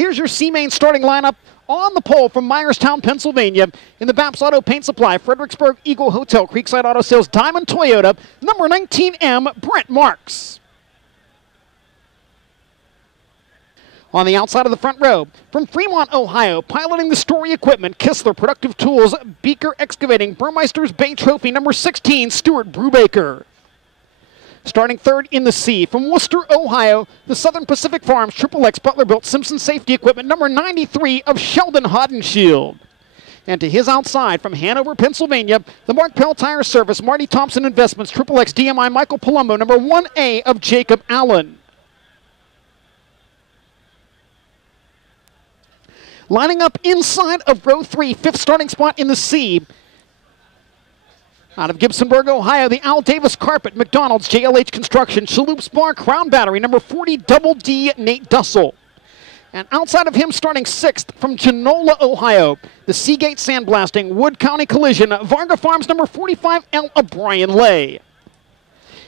Here's your C-Main starting lineup on the pole from Myerstown, Pennsylvania. In the Baps Auto Paint Supply, Fredericksburg Eagle Hotel, Creekside Auto Sales, Diamond Toyota, number 19M, Brent Marks. On the outside of the front row, from Fremont, Ohio, piloting the Story Equipment, Kistler Productive Tools, Beaker Excavating, Burmeister's Bay Trophy, number 16, Stuart Brubaker. Starting third in the C, from Worcester, Ohio, the Southern Pacific Farms XXX Butler-Built Simpson Safety Equipment, number 93 of Sheldon Hodenshield. And to his outside, from Hanover, Pennsylvania, the Mark Pell Tire Service, Marty Thompson Investments, XXX DMI Michael Palumbo, number 1A of Jacob Allen. Lining up inside of row 3, fifth starting spot in the C. Out of Gibsonburg, Ohio, the Al Davis Carpet, McDonald's, JLH Construction, Chaloops Bar, Crown Battery, number 40, Double D, Nate Dussel. And outside of him, starting sixth, from Genola, Ohio, the Seagate Sandblasting, Wood County Collision, Varga Farms, number 45, L. Brian Lay.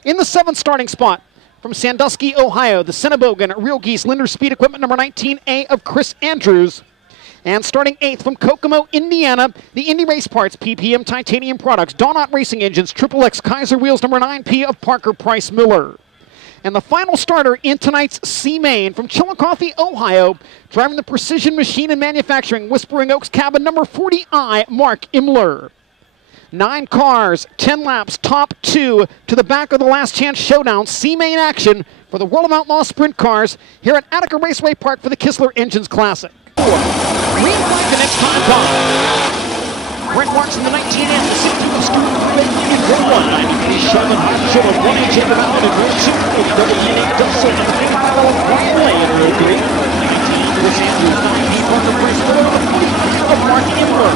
In the seventh starting spot, from Sandusky, Ohio, the Senebogan, Real Geese, Linder Speed Equipment, number 19A of Chris Andrews. And starting eighth from Kokomo, Indiana, the Indy Race Parts, PPM Titanium Products, Donut Racing Engines, XXX Kaiser Wheels, number 9P of Parker Price Miller. And the final starter in tonight's C-Main from Chillicothe, Ohio, driving the Precision Machine and Manufacturing, Whispering Oaks Cabin, number 40I, Mark Imler. 9 cars, 10 laps, top 2 to the back of the Last Chance Showdown, C-Main action for the World of Outlaws Sprint Cars here at Attica Raceway Park for the Kistler Engines Classic. Green flag the next time by. Brent Marks in the 19M, the 16 of Stuart Brubaker in row 1. 93 Sheldon Hodenshield of 1A Jacob Allen in row 2. Double D Nate Dussel and the 55 of Brian Lay in row 3. 19 Chris Andrews, 9P Parker Price Miller, the 45 of Mark Imler.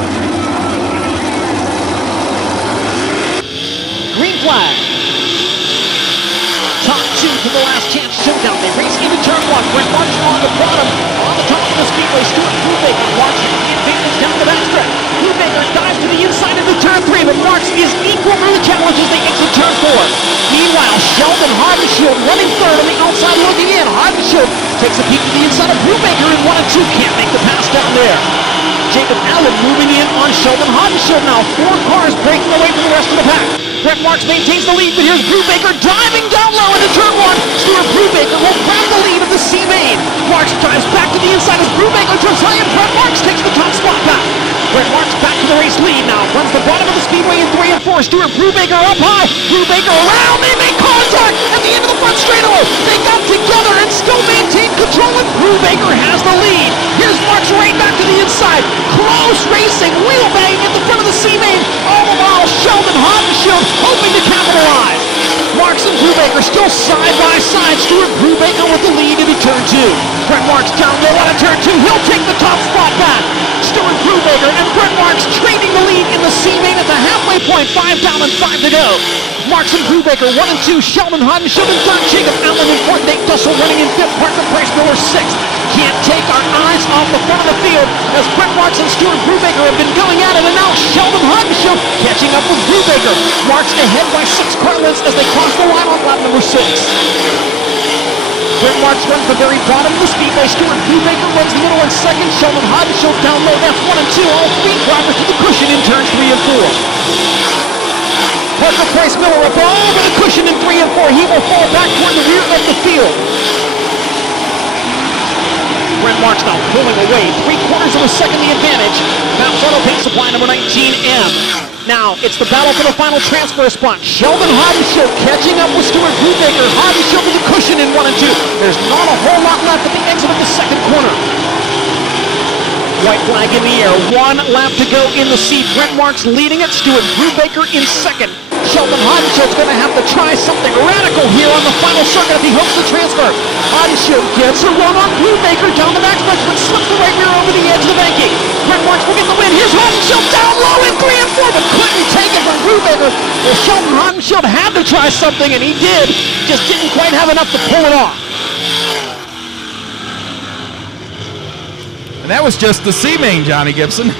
Green flag. Top 2 to the Last Chance Showdown. They race into turn 1. Brent Marks on the bottom. On the top of the speedway, Stuart Brubaker watching the advantage down the backstretch. Brubaker dives to the inside into turn 3, but Marks is equal to the challenge as they exit turn 4. Meanwhile, Sheldon Hodenshield running third on the outside looking in. Hodenshield takes a peek to the inside of Brubaker in 1 and 2. Can't make the pass down there. Jacob Allen moving in on Sheldon Hodenshield now. 4 cars breaking away from the rest of the pack. Brent Marks maintains the lead, but here's Brubaker diving down low into turn 1. Stuart Brubaker will grab the lead of the C-Main. Marks drives back to the inside as Brubaker turns high, and Brent Marks takes the top spot back. Brent Marks back to the race lead now. Runs the bottom of the speedway in 3 and 4. Stuart Brubaker up high. Brubaker around. They make contact at the end of the front straightaway. They got together and still maintain control, and Brubaker has the lead. Here's Marks right back to the inside. Close racing. Wheel bang at the front of the C-Main. All the while, Sheldon Hodenshield hoping to capitalize. Marks and Brubaker still side by side. Stuart Brubaker with the lead into turn 2. Brent Marks down low out of turn 2. He'll take the top spot back. Stuart Brubaker and Brent Marks trading the lead in the C-Main at the halfway point. 5 down and 5 to go. Marks and Brubaker 1 and 2. Sheldon Hodenshield in third. Jacob Allen in fourth. Nate Dussel running in fifth. Parker Price Miller sixth. Can't take our eyes off the front of the field as Brent Marks and Stuart Brubaker have been going at it, and now Sheldon Hodenshield catching up with Brubaker. Marks ahead by 6 car lengths as they cross the line on lap number 6. Brent Marks runs the very bottom of the speedway. Stuart Brubaker runs the middle and second. Sheldon Hodenshield down low. That's 1 and 2. All 3 drivers to the cushion in turns 3 and 4. Parker Price Miller up over the cushion in 3 and 4. He will fall back toward the rear of the field. Brent Marks now pulling away. 3/4 of a second the advantage. Baps Auto Paint Supply number 19M. Now it's the battle for the final transfer spot. Sheldon Hodenshield catching up with Stuart Brubaker. Hodenshield with the cushion in 1 and 2. There's not a whole lot left at the exit of the second corner. White flag in the air. 1 lap to go in the C. Brent Marks leading it. Stuart Brubaker in second. Sheldon Hodenshield's going to have to try something radical here on the final circuit if he hopes to transfer. Hodenshield gets a run on Brubaker down the backstretch, but slips the right rear over the edge of the banking. Brent Marks will get the win. Here's Hodenshield down low in 3 and 4, but couldn't take it from Brubaker. Well, Sheldon Hodenshield had to try something, and he did. Just didn't quite have enough to pull it off. And that was just the C-Main, Johnny Gibson.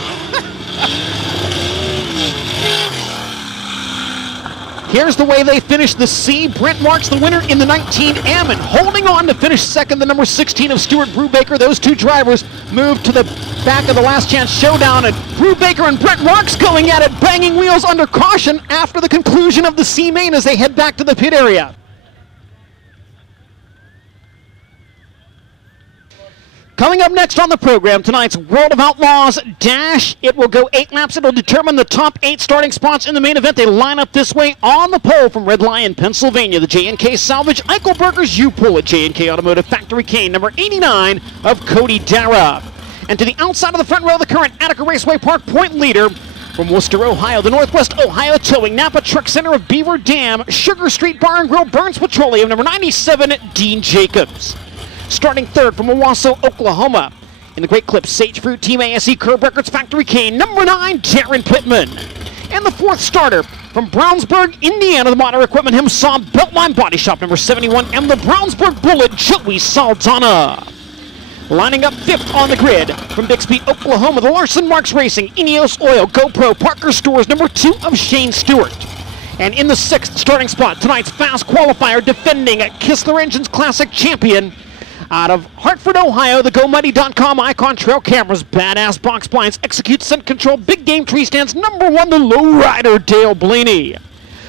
Here's the way they finished the C. Brent Marks, the winner in the 19M, and holding on to finish second, the number 16 of Stuart Brubaker. Those two drivers moved to the back of the last chance showdown, and Brubaker and Brent Marks going at it, banging wheels under caution after the conclusion of the C main as they head back to the pit area. Coming up next on the program, tonight's World of Outlaws Dash. It will go 8 laps. It will determine the top 8 starting spots in the main event. They line up this way on the pole from Red Lion, Pennsylvania. The J&K Salvage Eichelberger's U-Pull at J&K Automotive Factory Kane, number 89 of Cody Dara. And to the outside of the front row, the current Attica Raceway Park point leader from Worcester, Ohio, the Northwest Ohio Towing, Napa Truck Center of Beaver Dam, Sugar Street Bar and Grill, Burns Petroleum, number 97, Dean Jacobs. Starting third from Owasso, Oklahoma, in the Great Clips Sage Fruit Team ASE Curb Records Factory Kane, number 9, Darren Pittman. And the fourth starter from Brownsburg, Indiana, the Modern Equipment himself, Beltline Body Shop, number 71, and the Brownsburg Bullet, Joey Saldana. Lining up fifth on the grid from Bixby, Oklahoma, the Larson Marks Racing, Ineos Oil, GoPro, Parker Stores, number 2 of Shane Stewart. And in the sixth starting spot, tonight's fast qualifier, defending Kistler Engines Classic champion, out of Hartford, Ohio, the GoMuddy.com Icon Trail Cameras, Badass Box Blinds, Execute Scent Control, Big Game Tree Stands, number 1, the Lowrider, Dale Blaney.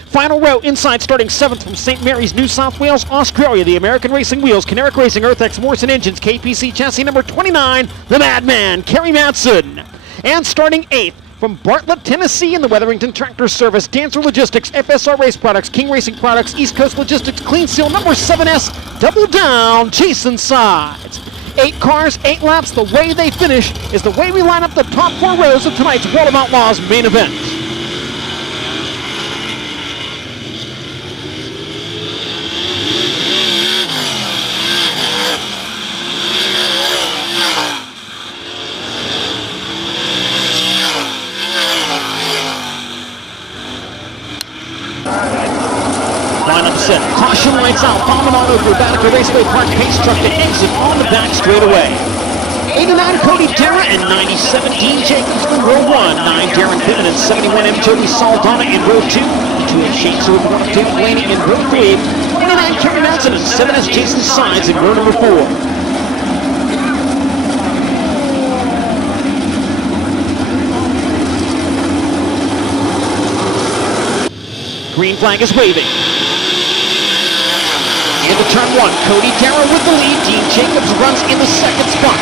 Final row inside, starting 7th from St. Mary's, New South Wales, Australia, the American Racing Wheels, Caneric Racing, Earthex, Morrison Engines, KPC Chassis, number 29, the Madman, Kerry Madsen. And starting 8th from Bartlett, Tennessee, in the Wetherington Tractor Service, Dancer Logistics, FSR Race Products, King Racing Products, East Coast Logistics, Clean Seal, number 7S, Double Down, Jason Sides. 8 cars, 8 laps. The way they finish is the way we line up the top 4 rows of tonight's World of Outlaws main event. Set. Caution lights out. Palomano through Attica Raceway Park pace truck to exit on the back straightaway. 89 Cody Dara and 97 Dean Jacobs in row 1. 9 Darren Pittman and 71 M. Joey Saldana in row 2. 2 of Shane Stewart, 1 of Dale Blaney in row 3. 29 Kerry Madsen and 7S Jason Sides in row number 4. Green flag is waving. Into turn 1, Cody Dara with the lead. Dean Jacobs runs in the second spot.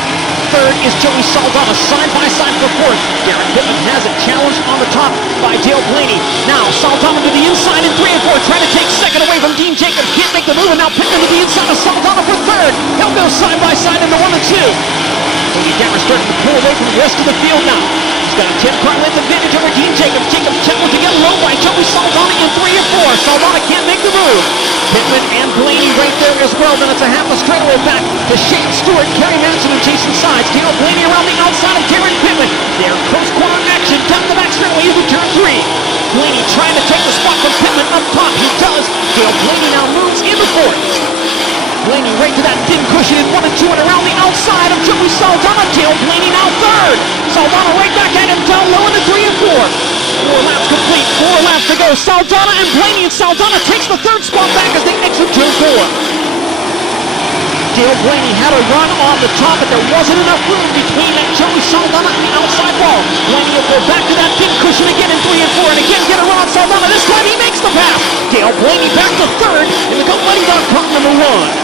Third is Joey Saldana, side by side for fourth. Darren Pittman has it challenged on the top by Dale Blaney. Now Saldana to the inside in 3 and 4, trying to take second away from Dean Jacobs. Can't make the move, and now Pittman to the inside of Saldana for third. They'll go side by side in the 1 and 2. Cody Dara starting to pull away from the rest of the field now. He's got a 10-car length advantage over Dean Jacobs. Jacobs challenged to get low by Joey Saldana in 3 and 4. Saldana can't make the move. Pittman and Blaney right there as well. Then it's a half a straightaway back to Shane Stewart, Kerry Madsen, and Jason Sides. Dale Blaney around the outside of Darren Pittman. Their close corner action down the back straightaway into turn 3. Blaney trying to take the spot from Pittman up top. He does. Dale Blaney now moves into 4th. Blaney right to that thin cushion in 1 and 2 and around the outside of Joey Saldana. Dale Blaney now 3rd. Saldana right back at him down low into 3 and 4. 4 laps complete, 4 laps to go. Saldana and Blaney, and Saldana takes the 3rd spot back as they exit turn 4. Dale Blaney had a run on the top, but there wasn't enough room between Joey Saldana and the outside wall. Blaney will go back to that thin cushion again in 3 and 4, and again get a run on Saldana. This time he makes the pass. Dale Blaney back to 3rd in the GoMuddy.com number 1.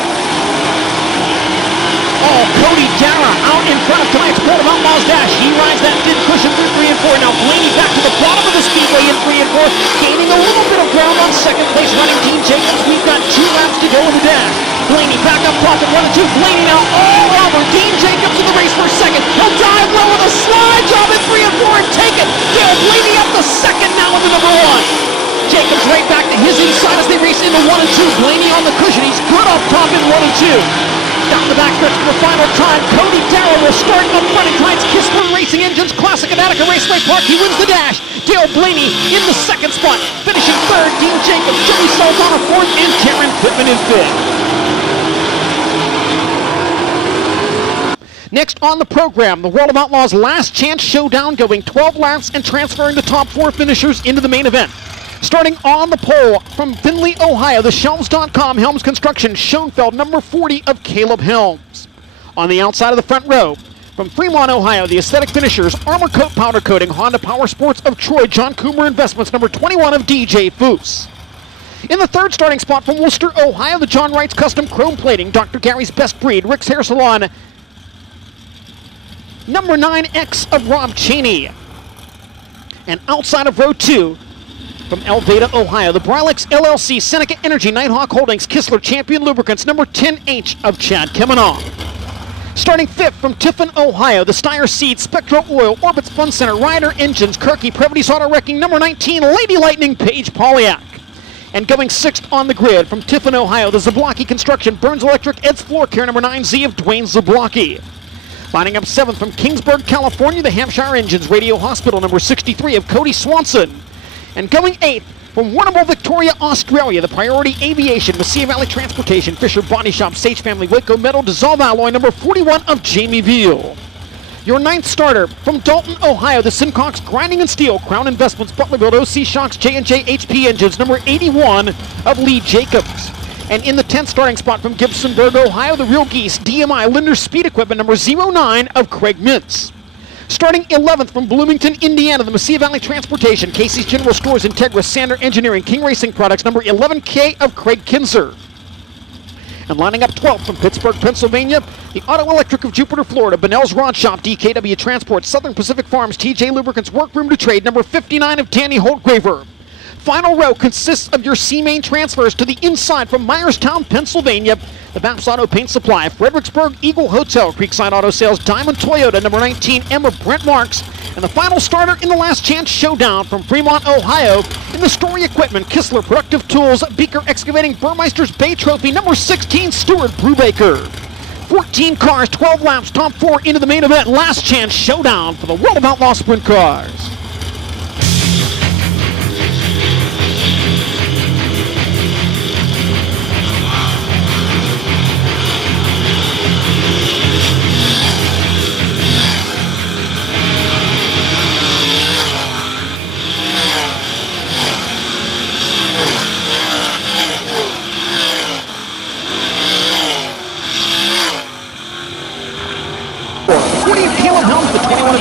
Oh, Cody Dara out in front of tonight's World of Outlaws Dash. He rides that thin cushion through 3 and 4. Now Blaney back to the bottom of the speedway in 3 and 4, gaining a little bit of ground on second place running Dean Jacobs. We've got 2 laps to go in the dash. Blaney back up top at 1 and 2. Blaney now all over Dean Jacobs in the race for second. He'll dive low with a slide job in 3 and 4 and take it. Dale Blaney up the second now into number 1. Jacobs right back to his inside as they race into 1 and 2. Blaney on the cushion. He's good up top in 1 and 2. Down the back stretch for the final time. Cody Dara will start up front in tonight's Kistler Racing Engines Classic at Attica Raceway Park. He wins the dash. Dale Blaney in the second spot. Finishing 3rd, Dean Jacobs, Joey Saldana 4th, and Darren Pittman in 5th. Next on the program, the World of Outlaws Last Chance Showdown, going 12 laps and transferring the top 4 finishers into the main event. Starting on the pole from Findlay, Ohio, the Shelves.com Helms Construction, Schoenfeld, number 40 of Caleb Helms. On the outside of the front row, from Fremont, Ohio, the Aesthetic Finishers, Armor Coat Powder Coating, Honda Power Sports of Troy, John Coomer Investments, number 21 of DJ Foose. In the third starting spot from Worcester, Ohio, the John Wright's Custom Chrome Plating, Dr. Gary's Best Breed, Rick's Hair Salon, number 9X of Rob Cheney. And outside of row 2, from Elveda, Ohio, the Brilux LLC, Seneca Energy, Nighthawk Holdings, Kistler Champion Lubricants, number 10H of Chad Kemenaugh. Starting fifth from Tiffin, Ohio, the Steyr Seed, Spectro Oil, Orbitz Fun Center, Ryder Engines, Kirky, Previty's Auto Wrecking, number 19, Lady Lightning, Paige Polyak. And going sixth on the grid from Tiffin, Ohio, the Zablocki Construction, Burns Electric, Ed's Floor Care, number 9Z of Dwayne Zablocki. Lining up seventh from Kingsburg, California, the Hampshire Engines, Radio Hospital, number 63 of Cody Swanson. And going eighth from Warrnambool, Victoria, Australia, the Priority Aviation, Mesilla Valley Transportation, Fisher Body Shop, Sage Family, Waco Metal, Dissolve Alloy, number 41 of Jamie Veal. Your ninth starter from Dalton, Ohio, the Simcox Grinding and Steel, Crown Investments, Butlerville, OC Shocks, J&J HP Engines, number 81 of Lee Jacobs. And in the 10th starting spot from Gibsonburg, Ohio, the Real Geese, DMI, Linder Speed Equipment, number 09 of Craig Mintz. Starting 11th from Bloomington, Indiana, the Mesilla Valley Transportation, Casey's General Stores, Integra, Sander Engineering, King Racing Products, number 11K of Craig Kinzer. And lining up 12th from Pittsburgh, Pennsylvania, the Auto Electric of Jupiter, Florida, Bonnell's Rod Shop, DKW Transport, Southern Pacific Farms, TJ Lubricants, Workroom to Trade, number 59 of Danny Holtgraver. Final row consists of your C-Main transfers to the inside from Myerstown, Pennsylvania, the Baps Auto Paint Supply, Fredericksburg, Eagle Hotel, Creekside Auto Sales, Diamond Toyota, number 19, Emma Brent Marks, and the final starter in the Last Chance Showdown from Fremont, Ohio, in the Story Equipment, Kistler Productive Tools, Beaker Excavating, Burmeister's Bay Trophy, number 16, Stuart Brubaker. 14 cars, 12 laps, top 4 into the main event, Last Chance Showdown for the World of Outlaw Sprint Cars.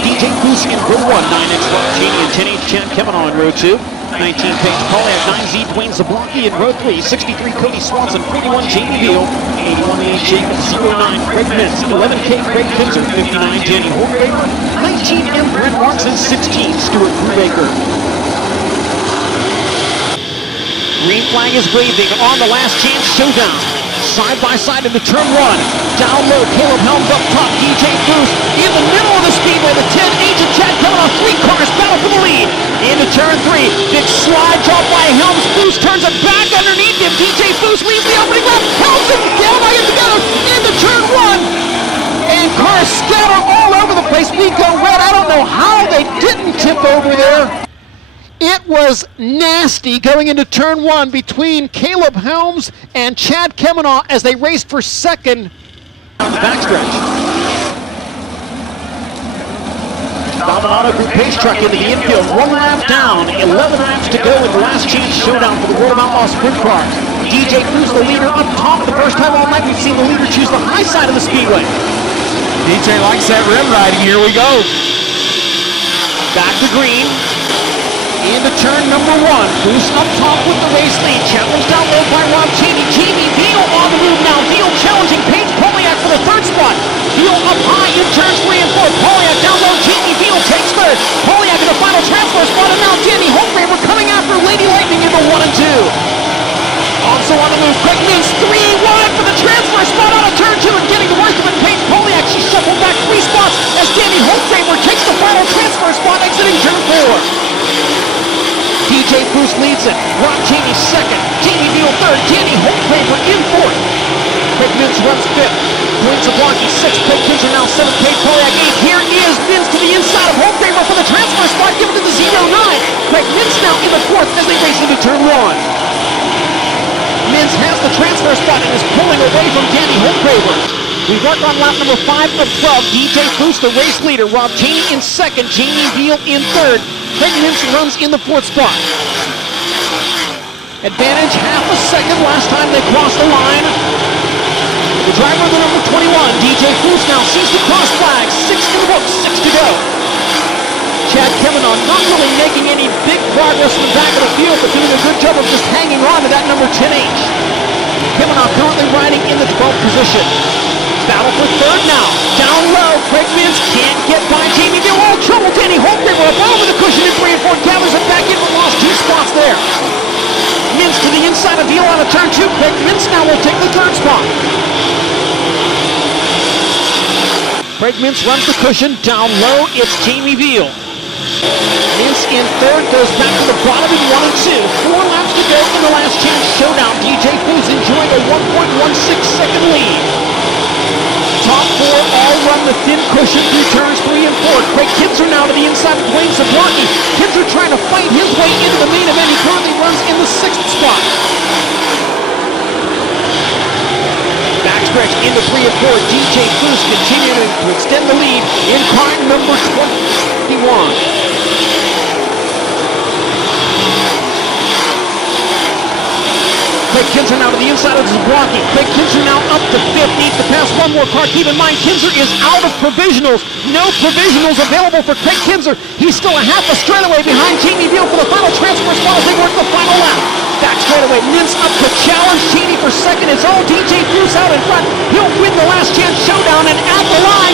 DJ Foose in row 1, 9X Rob Cheney and 10H Chad Kemenaugh in row 2, 19 Paige Polyak, 9Z Dwayne Zablocki in row 3, 63 Cody Swanson, 41 Jamie Veal, 81 Lee Jacobs, 09 Craig Mintz, 11K Craig Kinzer, 59 Danny Holtgraver, 19 M Brent Marks, and 16 Stuart Brubaker. Green flag is waving on the Last Chance Showdown. Side by side into turn 1. Down low, Caleb Helms up top. DJ Foose in the middle of the speedway. The 10H of Chad Kemenaugh. 3 cars battle for the lead. Into turn 3. Big slide drop by Helms. Foose turns it back underneath him. DJ Foose leaves the opening lap. Helms and Kemenaugh get together into turn 1. And cars scatter all over the place. We go red. I don't know how they didn't tip over there. It was nasty going into turn 1 between Caleb Helms and Chad Kemenaugh as they raced for second on the backstretch. Dominato Group Pace Truck into the infield, 1 lap down, 11 laps to go in the Last Chance Showdown for the World of Outlaw Sprint Cars. DJ Foose, the leader up top. The first time all night we've seen the leader choose the high side of the speedway. DJ likes that rim riding. Here we go. Back to green. Into turn number 1. Foose up top with the race lead. Challenged down low by Rob Cheney. Jamie Veal on the move now. Veal challenging Paige Polyak for the third spot. Veal up high in turns 3 and 4. Polyak down low. Jamie Veal takes third. Polyak in the final transfer spot. And now Danny Holtgraver coming after Lady Lightning in the 1 and 2. Also on the move, Craig Mintz 3-1 for the transfer spot out of turn 2 and getting the worst of it. Paige Polyak, she shuffled back 3 spots as Danny Holtgraver takes the final transfer spot exiting turn 4. DJ Foose leads it. Rob Cheney second. Jamie Veal third. Danny Holtgraver in fourth. Craig Mintz runs fifth. Dwayne Zablocki sixth. Craig Kinzer now seventh. Paige Polyak eighth. Here is Mintz to the inside of Holtgraver for the transfer spot given to the 09. Craig Mintz now in the fourth as they race into turn 1. Mintz has the transfer spot and is pulling away from Danny Holtgraver. We work on lap number 5 of 12. DJ Foose, the race leader. Rob Cheney in second. Jamie Veal in third. Craig Mintz runs in the 4th spot. Advantage half a second last time they crossed the line. The driver of the number 21, DJ Foose, now sees the cross flag. 6 in the books, 6 to go. Chad Kemenon not really making any big progress in the back of the field, but doing a good job of just hanging on to that number 10H. Kemenon currently riding in the 12th position. Battle for third now. Down low, Craig Mintz can't get by Jamie Gill. All trouble. Danny Holmgren up over the cushion in 3 and 4. Gathers it back in, but lost 2 spots there. Mintz to the inside of Veal on a turn 2. Craig Mintz now will take the 3rd spot. Craig Mintz runs the cushion. Down low, it's Jamie Veal. Mintz in 3rd, goes back to the bottom in 1 and 2. 4 laps to go in the last chance showdown. DJ Foose enjoying a 1.16 second lead. Top 4 all run the thin cushion through turns 3 and 4. Craig Kinzer now to the inside of Dwayne Zablocki. Kinzer trying to fight his way into the main event. He currently runs in the 6th spot. Backstretch into 3 and 4. DJ Foose continuing to extend the lead in car number 21. Craig Kinzer now to the inside of Zablocki. Craig Kinzer now up to 5th. Needs to pass one more car. Keep in mind, Kinzer is out of provisionals. No provisionals available for Craig Kinzer. He's still a half a straightaway behind Jamie Veal for the final transfer spot as they work the final lap. Back straightaway. Mintz up to challenge Cheney for 2nd. It's all DJ Foose out in front. He'll win the last chance showdown, and at the line,